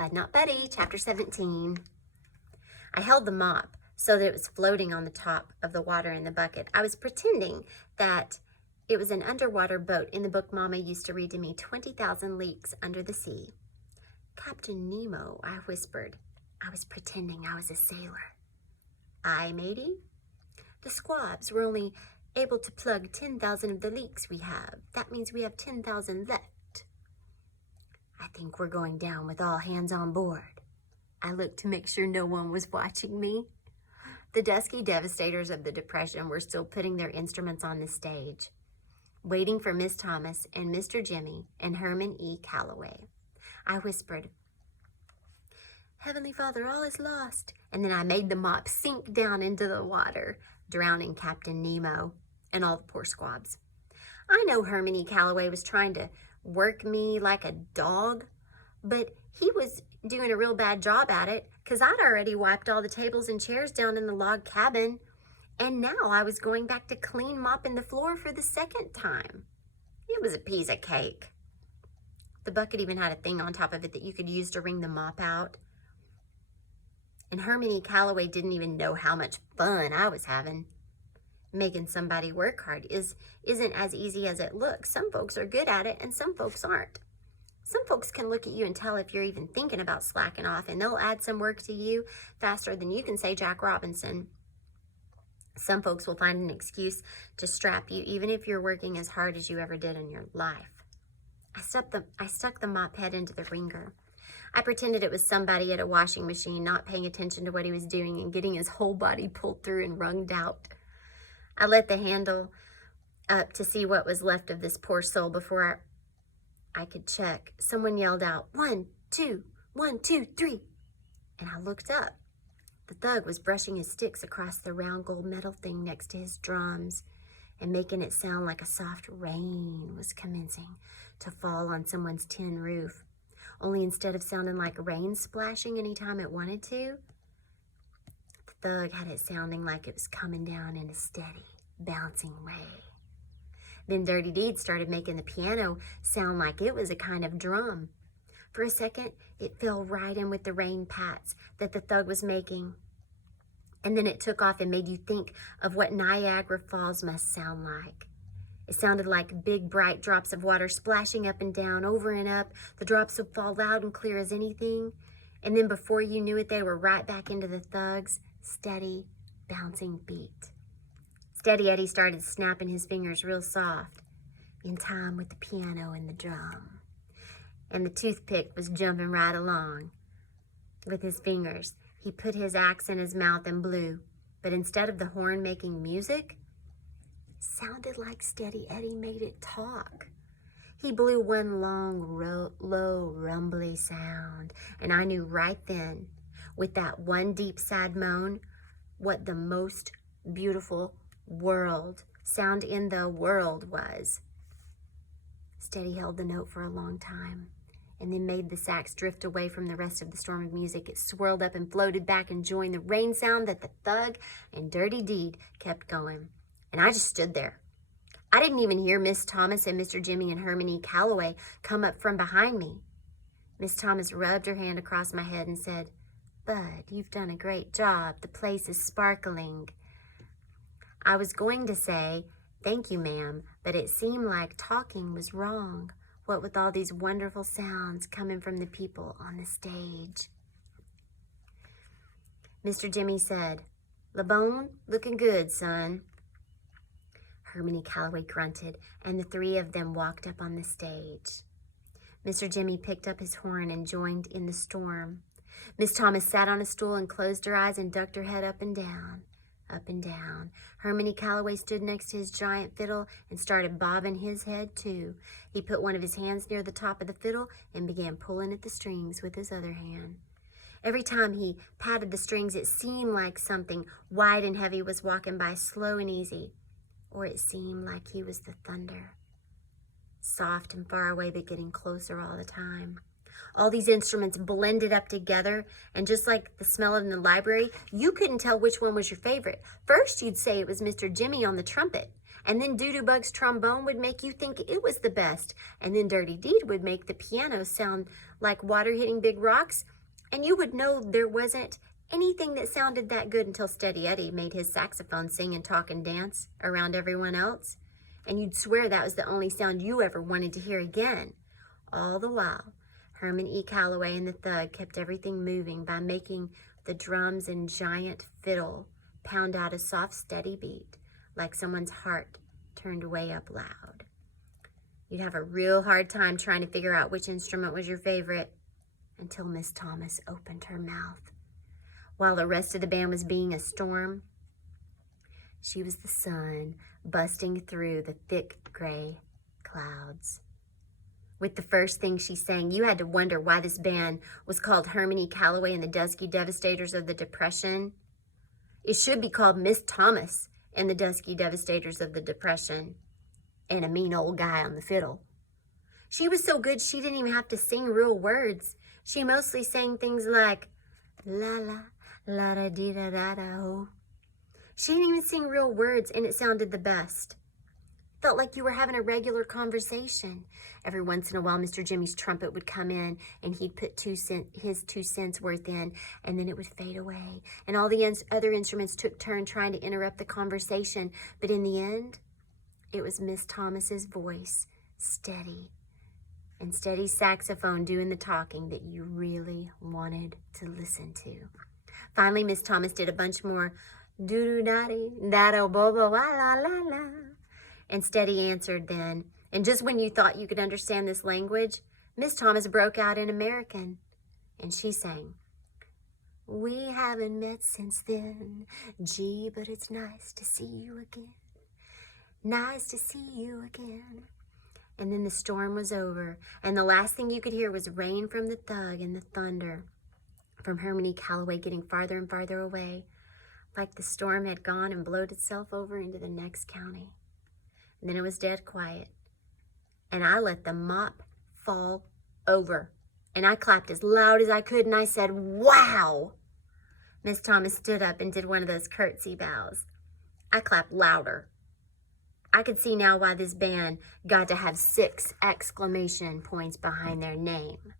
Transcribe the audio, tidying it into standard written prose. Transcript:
Bud Not Buddy, Chapter 17. I held the mop so that it was floating on the top of the water in the bucket. I was pretending that it was an underwater boat in the book Mama used to read to me, 20,000 Leagues Under the Sea. Captain Nemo, I whispered. I was pretending I was a sailor. Aye, matey? The squabs were only able to plug 10,000 of the leaks we have. That means we have 10,000 left. I think we're going down with all hands on board. I looked to make sure no one was watching me. The dusky devastators of the Depression were still putting their instruments on the stage, waiting for Miss Thomas and Mr. Jimmy and Herman E. Calloway. I whispered, "Heavenly Father, all is lost." And then I made the mop sink down into the water, drowning Captain Nemo and all the poor squabs. I know Herman E. Calloway was trying to work me like a dog, but he was doing a real bad job at it because I'd already wiped all the tables and chairs down in the log cabin, and now I was going back to clean mopping the floor for the second time. It was a piece of cake. The bucket even had a thing on top of it that you could use to wring the mop out. And Herman E. Calloway didn't even know how much fun I was having. Making somebody work hard isn't as easy as it looks. Some folks are good at it and some folks aren't. Some folks can look at you and tell if you're even thinking about slacking off, and they'll add some work to you faster than you can say Jack Robinson. Some folks will find an excuse to strap you even if you're working as hard as you ever did in your life. I stuck the mop head into the wringer. I pretended it was somebody at a washing machine not paying attention to what he was doing and getting his whole body pulled through and wrunged out. I let the handle up to see what was left of this poor soul before I could check. Someone yelled out, 1, 2, 1, 2, 3. And I looked up. The thug was brushing his sticks across the round gold metal thing next to his drums and making it sound like a soft rain was commencing to fall on someone's tin roof. Only instead of sounding like rain splashing anytime it wanted to, the thug had it sounding like it was coming down in a steady, bouncing way. Then Dirty Deed started making the piano sound like it was a kind of drum. For a second, it fell right in with the rain pats that the thug was making. And then it took off and made you think of what Niagara Falls must sound like. It sounded like big, bright drops of water splashing up and down, over and up. The drops would fall loud and clear as anything. And then before you knew it, they were right back into the thug's steady, bouncing beat. Steady Eddie started snapping his fingers real soft, in time with the piano and the drum. And the toothpick was jumping right along with his fingers. He put his axe in his mouth and blew, but instead of the horn making music, it sounded like Steady Eddie made it talk. He blew one long, low, rumbly sound, and I knew right then, with that one deep, sad moan, what the most beautiful sound in the world was. Steady held the note for a long time and then made the sax drift away from the rest of the storm of music. It swirled up and floated back and joined the rain sound that the thug and Dirty Deed kept going. And I just stood there. I didn't even hear Miss Thomas and Mr. Jimmy and Herman E. Calloway come up from behind me. Miss Thomas rubbed her hand across my head and said, "Bud, you've done a great job. The place is sparkling." I was going to say, "Thank you, ma'am," but it seemed like talking was wrong, what with all these wonderful sounds coming from the people on the stage. Mr. Jimmy said, "LeBone, looking good, son." Herman E. Calloway grunted, and the three of them walked up on the stage. Mr. Jimmy picked up his horn and joined in the storm. Miss Thomas sat on a stool and closed her eyes and ducked her head up and down. Up and down. Herman E. Calloway stood next to his giant fiddle and started bobbing his head too. He put one of his hands near the top of the fiddle and began pulling at the strings with his other hand. Every time he patted the strings, it seemed like something wide and heavy was walking by, slow and easy. Or it seemed like he was the thunder, soft and far away but getting closer all the time. All these instruments blended up together, and just like the smell in the library, you couldn't tell which one was your favorite. First, you'd say it was Mr. Jimmy on the trumpet, And then Doodoo-Bug's trombone would make you think it was the best. And then Dirty Deed would make the piano sound like water hitting big rocks. And you would know there wasn't anything that sounded that good until Steady Eddie made his saxophone sing and talk and dance around everyone else. And you'd swear that was the only sound you ever wanted to hear again. All the while, Herman E. Calloway and the Thug kept everything moving by making the drums and giant fiddle pound out a soft, steady beat, like someone's heart turned way up loud. You'd have a real hard time trying to figure out which instrument was your favorite until Miss Thomas opened her mouth. While the rest of the band was being a storm, she was the sun busting through the thick gray clouds. With the first thing she sang, you had to wonder why this band was called Herman E. Calloway and the Dusky Devastators of the Depression. It should be called Miss Thomas and the Dusky Devastators of the Depression, and a mean old guy on the fiddle. She was so good she didn't even have to sing real words. She mostly sang things like la la, la da dee da da da ho. She didn't even sing real words, and it sounded the best. Felt like you were having a regular conversation. Every once in a while, Mr. Jimmy's trumpet would come in, and he'd put his 2 cents worth in, and then it would fade away. And all the other instruments took turn trying to interrupt the conversation. But in the end, it was Miss Thomas's voice, steady, and steady saxophone doing the talking that you really wanted to listen to. Finally, Miss Thomas did a bunch more doo-doo-da-dee, da-do-bo-bo-wa-la-la-la. And Steady answered then. And just when you thought you could understand this language, Miss Thomas broke out in American. And she sang, "We haven't met since then. Gee, but it's nice to see you again. Nice to see you again." And then the storm was over. And the last thing you could hear was rain from the Thug and the thunder from Herman E. Calloway getting farther and farther away, like the storm had gone and blowed itself over into the next county. And then it was dead quiet. And I let the mop fall over. And I clapped as loud as I could, and I said, "Wow!" Miss Thomas stood up and did one of those curtsy bows. I clapped louder. I could see now why this band got to have 6 exclamation points behind their name.